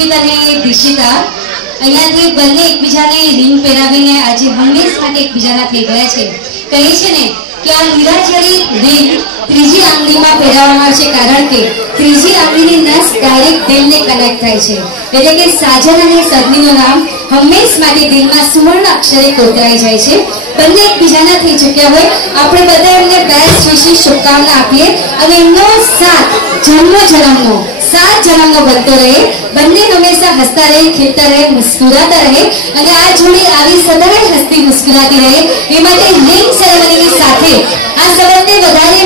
અંકિત અને દિશિતા અહીંયાથી બંને એકબીજાને રિંગ પહેરાવીને આજે હંમેશ માટે એકબીજાના થઈ ગયા છે. કહે છે ને કે આ હીરાજડી રિંગ ત્રીજી આંગળીમાં પહેરાવવામાં આવે છે, કારણ કે ત્રીજી આંગળીની નસ ડાયરેક્ટ દિલને કનેક્ટ થાય છે. એટલે કે સાજન અને સદનીનું નામ હંમેશ માટે દિલમાં સુવર્ણ અક્ષરે કોતરાઈ જાય છે. બંને એકબીજાના થઈ ચૂક્યા હોય, આપણે બધા એમને બેસ્ટ વિશેષ શુભકામના આપીએ અને એમનો સાથ જન્મનો બનતો રહે. બંને હંમેશા હસતા રહે, ખીલતા રહે, મુસ્કુરાતા રહે અને આ જોડી આવી સદાય હસતી મુસ્કુરાતી રહે. એ માટે રિંગ સેરેમનીની સાથે આ સંબંધને વધારે